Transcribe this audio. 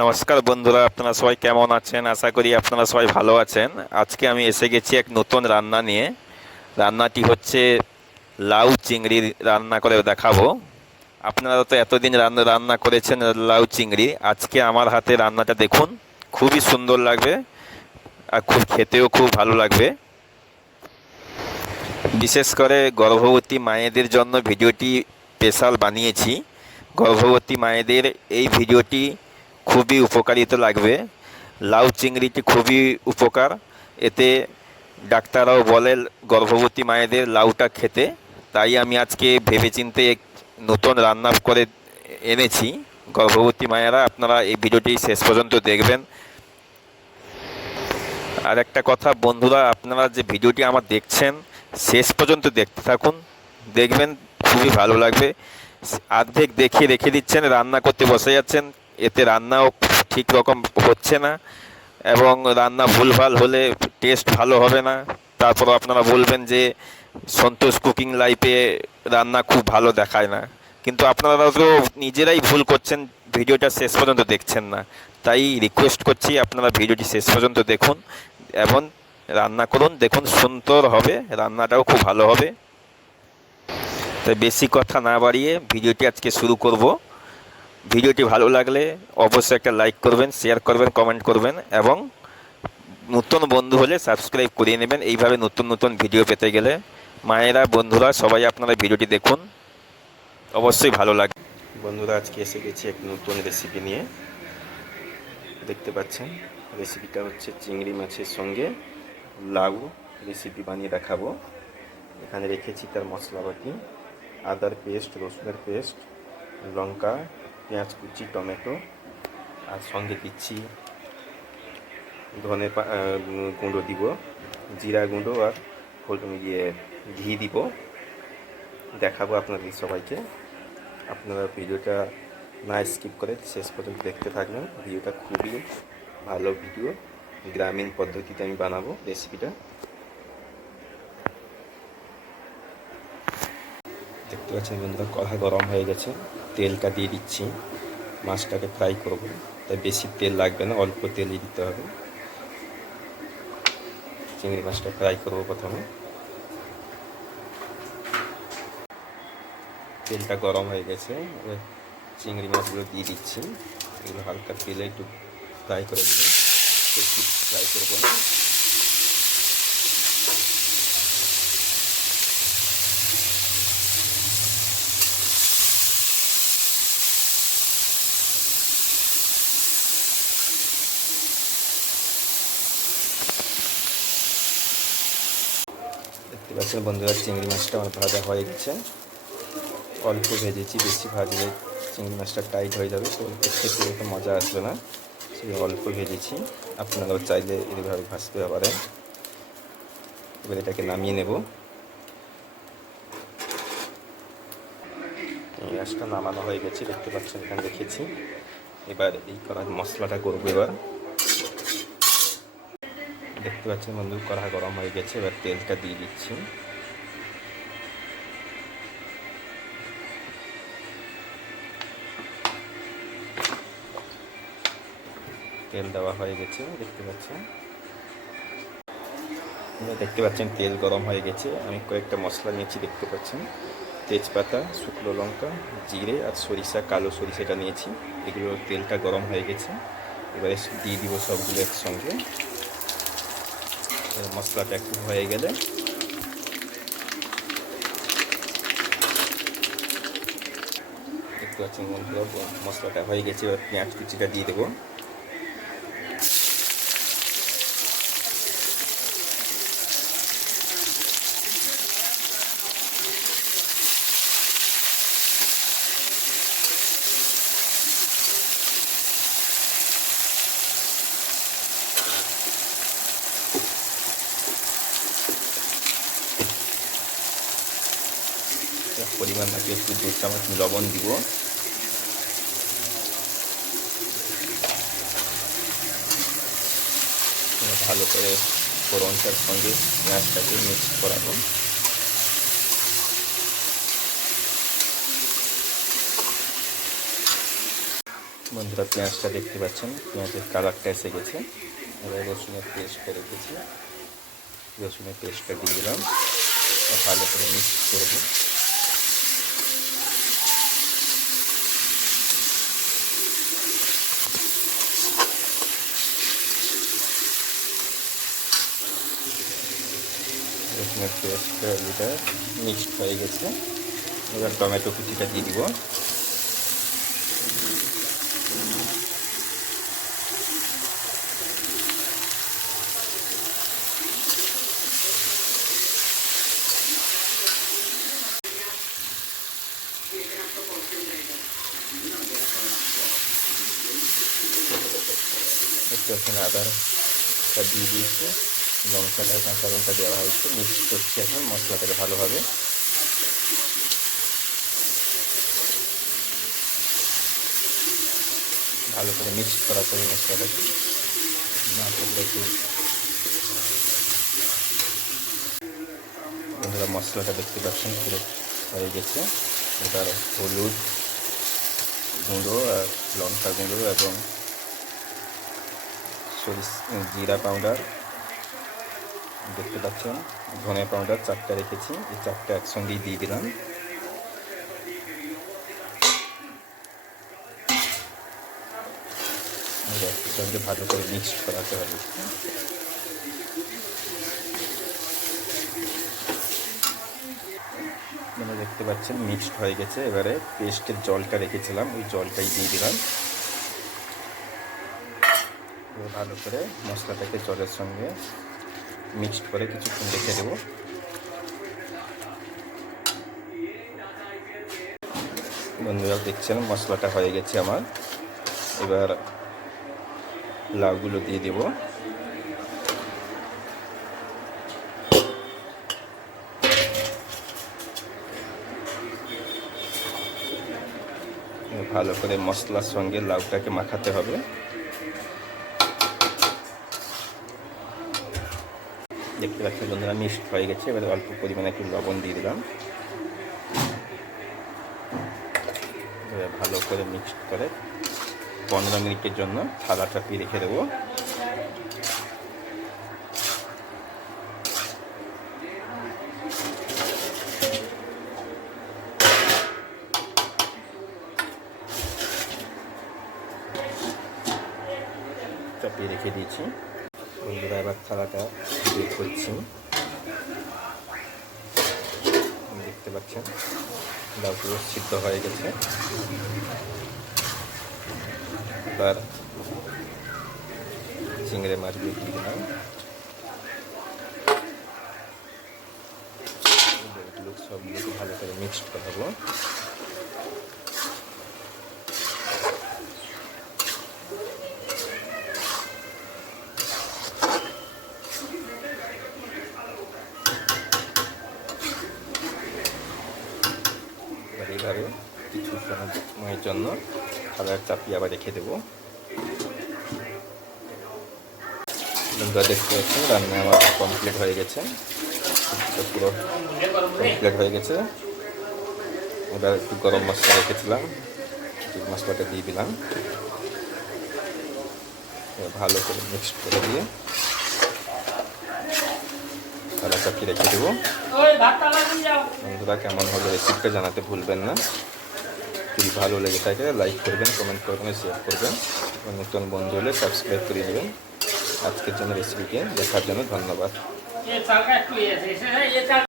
নমস্কার বন্ধুরা, আপনারা সবাই কেমন আছেন? আশা করি আপনারা সবাই ভালো আছেন। আজকে আমি এসে গেছি এক নতুন রান্না নিয়ে। রান্নাটি হচ্ছে লাউ চিংড়ি রান্না করে দেখাবো। আপনারা তো এতদিন রান্না রান্না করেছেন লাউ চিংড়ি, আজকে আমার হাতে রান্নাটা দেখুন, খুবই সুন্দর লাগবে আর খুব খেতেও খুব ভালো লাগবে। বিশেষ করে গর্ভবতী মায়েদের জন্য ভিডিওটি স্পেশাল বানিয়েছি। গর্ভবতী মায়েদের এই ভিডিওটি খুবই উপকারিত লাগবে। লাউ চিংড়িটি খুবই উপকার, এতে ডাক্তাররাও বলে গর্ভবতী মায়েদের লাউটা খেতে। তাই আমি আজকে ভেবেচিন্তে এক নতুন রান্না করে এনেছি। গর্ভবতী মায়েরা আপনারা এই ভিডিওটি শেষ পর্যন্ত দেখবেন। আর একটা কথা বন্ধুরা, আপনারা যে ভিডিওটি আমার দেখছেন শেষ পর্যন্ত দেখতে থাকুন, দেখবেন খুবই ভালো লাগবে। অর্ধেক দেখিয়ে রেখে দিচ্ছেন, রান্না করতে বসে যাচ্ছেন, এতে রান্নাও ঠিক রকম হচ্ছে না এবং রান্না ভুলভাল হলে টেস্ট ভালো হবে না। তারপর আপনারা বলবেন যে সন্তোষ কুকিং লাইফে রান্না খুব ভালো দেখায় না, কিন্তু আপনারা তো নিজেরাই ভুল করছেন, ভিডিওটা শেষ পর্যন্ত দেখছেন না। তাই রিকোয়েস্ট করছি আপনারা ভিডিওটি শেষ পর্যন্ত দেখুন এবং রান্না করুন, দেখুন সুন্দর হবে, রান্নাটাও খুব ভালো হবে। তাই বেশি কথা না বাড়িয়ে ভিডিওটি আজকে শুরু করব। ভিডিওটি ভালো লাগলে অবশ্যই একটা লাইক করবেন, শেয়ার করবেন, কমেন্ট করবেন এবং নতুন বন্ধু হলে সাবস্ক্রাইব করিয়ে নেবেন। এইভাবে নতুন নতুন ভিডিও পেতে গেলে মায়েরা, বন্ধুরা সবাই আপনারা ভিডিওটি দেখুন, অবশ্যই ভালো লাগবে। বন্ধুরা, আজকে এসে গেছি এক নতুন রেসিপি নিয়ে। দেখতে পাচ্ছেন রেসিপিটা হচ্ছে চিংড়ি মাছের সঙ্গে লাউ রেসিপি বানিয়ে দেখাবো। এখানে রেখেছি তার মশলাপাতি: আদার পেস্ট, রসুনের পেস্ট, লঙ্কা, পেঁয়াজ কুচি, টমেটো, আর সঙ্গে দিচ্ছি ধনে গুঁড়ো দিব, জিরা গুঁড়ো আর ঘি দিব। দেখাবো আপনাদের সবাইকে। আপনারা ভিডিওটা না স্কিপ করে শেষ পর্যন্ত দেখতে থাকবেন। ভিডিওটা খুবই ভালো ভিডিও, গ্রামীণ পদ্ধতিতে আমি বানাবো রেসিপিটা। দেখতে পাচ্ছেন বন্ধুরা, কড়া গরম হয়ে গেছে, তেলটা দিয়ে দিচ্ছি। মাছটাকে ফ্রাই করব, তাই বেশি তেল লাগবে না, অল্প তেলই দিতে হবে। চিংড়ি মাছটা ফ্রাই করব প্রথমে। তেলটা গরম হয়ে গেছে, এবার চিংড়ি মাছগুলো দিয়ে দিচ্ছি। এগুলো হালকা তেলে একটু ফ্রাই করে দেবো, একটু ফ্রাই করবো না। দেখতে পাচ্ছেন বন্ধুরা, চিংড়ি মাছটা আমার ভাজা হয়ে গেছে। অল্প ভেজেছি, বেশি ভাজলে চিংড়ি মাছটা টাইট হয়ে যাবে, তো খেতে এত মজা আসবে না, সেই অল্প ভেজেছি। আপনারাও চাইলে এইভাবে ভাজতে পারেন। এবার এটাকে নামিয়ে নেব। মাছটা নামানো হয়ে গেছে, দেখতে পাচ্ছেন এখানে রেখেছি। এবার এই কড়াই মশলাটা করবো। এবার দেখতে পাচ্ছেন বন্ধু, কড়া গরম হয়ে গেছে, এবার তেলটা দিয়ে দিচ্ছি। তেল দেওয়া হয়ে গেছে, দেখতে পাচ্ছেন তেল গরম হয়ে গেছে। আমি কয়েকটা মশলা নিয়েছি, দেখতে পাচ্ছেন তেজপাতা, শুকনো লঙ্কা, জিরে আর সরিষা, কালো সরিষাটা নিয়েছি। এগুলো তেলটা গরম হয়ে গেছে, এবারে দিয়ে দিব সবগুলো একসঙ্গে। মশলাটা একটু হয়ে গেলে দেখতে পাচ্ছেন বন্ধুরা, মশলাটা হয়ে গেছে। এবার পেঁয়াজ কুচিটা দিয়ে দেবো। পরিমাণ মতো একটু 2 চামচ লবণ দিব। ভালো করে ফোড়নটার সঙ্গে পেঁয়াজটাকে মিক্স করাবো। বন্ধুরা পেঁয়াজটা দেখতে পাচ্ছেন, পেঁয়াজের কালারটা এসে গেছে। এবার রসুনের পেস্টটা রেখেছি, রসুনের পেস্টটা দিয়ে দিলাম, ভালো করে মিক্স করবো। রসুনের পেস্টটা এটা মিক্সড হয়ে গেছে। এবার টমেটো কুচিটা দিয়ে দিব। আদাটা দিয়ে দিয়েছি, লঙ্কাটা কাঁচা লঙ্কা দেওয়া হয়েছে, মিক্স করছি এখন মশলাটাকে ভালোভাবে। ভালো করে মিক্স করা করে মশলাটাকে না করলে একটু বন্ধুরা মশলাটা দেখতে পাচ্ছেন পুরো হয়ে গেছে। এবার হলুদ গুঁড়ো আর লঙ্কা গুঁড়ো এবং জিরা পাউডার দেখতে পাচ্ছেন, ধনে পাউডার 4টা রেখেছি, এই 4টা একসঙ্গেই দিয়ে দিলাম। একসঙ্গে ভালো করে মিক্সড করাতে হবে। মানে দেখতে পাচ্ছেন মিক্সড হয়ে গেছে। এবারে পেস্টের জলটা রেখেছিলাম, ওই জলটাই দিয়ে দিলাম। ভালো করে মশলাটাকে জলের সঙ্গে মিক্সড করে কিছুক্ষণ রেখে দেবো। বন্ধুরা দেখছেন মশলাটা হয়ে গেছে আমার। এবার লাউগুলো দিয়ে দেব। ভালো করে মশলার সঙ্গে লাউটাকে মাখাতে হবে। দেখতে পাচ্ছেন বন্ধুরা মিক্সড হয়ে গেছে। এবারে অল্প পরিমাণে একটু লবণ দিয়ে দিলাম। এবার ভালো করে মিক্সড করে 15 মিনিটের জন্য থালা চাপিয়ে রেখে দেবো। চাপিয়ে রেখে দিয়েছি। বন্ধুরা এবার থালাটা বের করছি। দেখতে পাচ্ছেন লাউগুলো সিদ্ধ হয়ে গেছে। এবার চিংড়ি মাছগুলো দিয়ে দিলাম। সবগুলোকে ভালো করে মিক্সড করাবো। এইভাবে কিছু সময়ের জন্য থালার চাপিয়ে আবার রেখে দেবো। বন্ধুরা দেখতে পাচ্ছেন রান্না আমার কমপ্লিট হয়ে গেছে, পুরো কমপ্লিট হয়ে গেছে। এবার একটু গরম মশলা রেখেছিলাম, মশলাটা দিয়ে দিলাম। ভালো করে মিক্সড করে দিয়ে থালা চাপিয়ে রেখে দেবো। বন্ধুরা কেমন হলো রেসিপিটা জানাতে ভুলবেন না। যদি ভালো লেগে থাকে লাইক করবেন, কমেন্ট করবেন, শেয়ার করবেন। নতুন বন্ধু হলে সাবস্ক্রাইব করে নেবেন। আজকের জন্য রেসিপিকে দেখার জন্য ধন্যবাদ।